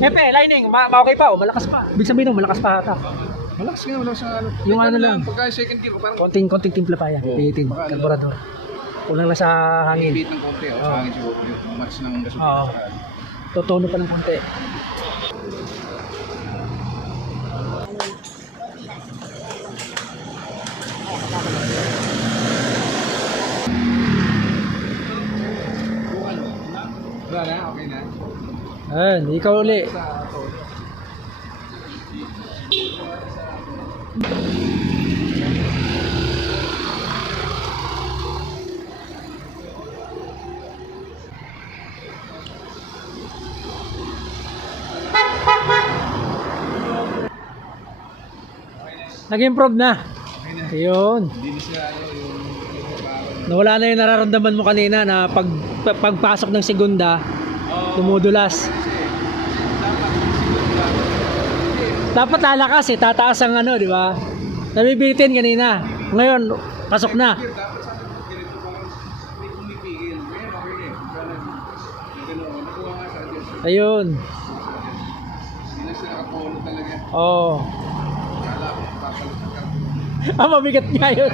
Epe, lining, ma, okay pa, oh, malakas pa. Ibig sabihin, oh, malakas pa ata. Malakas yun, malakas ang ano. Yung ano lang, pagka second gear, parang... Konting, konting timpla pa yan, oh, itin, carburetor. Ano. Kulang lang sa hangin. Ibit ng konti, oh, sa hangin siguro. Mas ng gasolina. Oo. Totono pa ng konti. Wala na, okay na. Ayan, ikaw uli. Nag-improve na. Okay na. Ayun. Hindi na siya yung Nawala na yung nararamdaman mo kanina na pag, pag- pagpasok ng segunda, tumudulas. Dapat lalakas eh, tataas ang ano, di ba? Nabibitin kanina. Ngayon, pasok na. Ayun. Talaga. Oh. Ah, mabigat nga yun.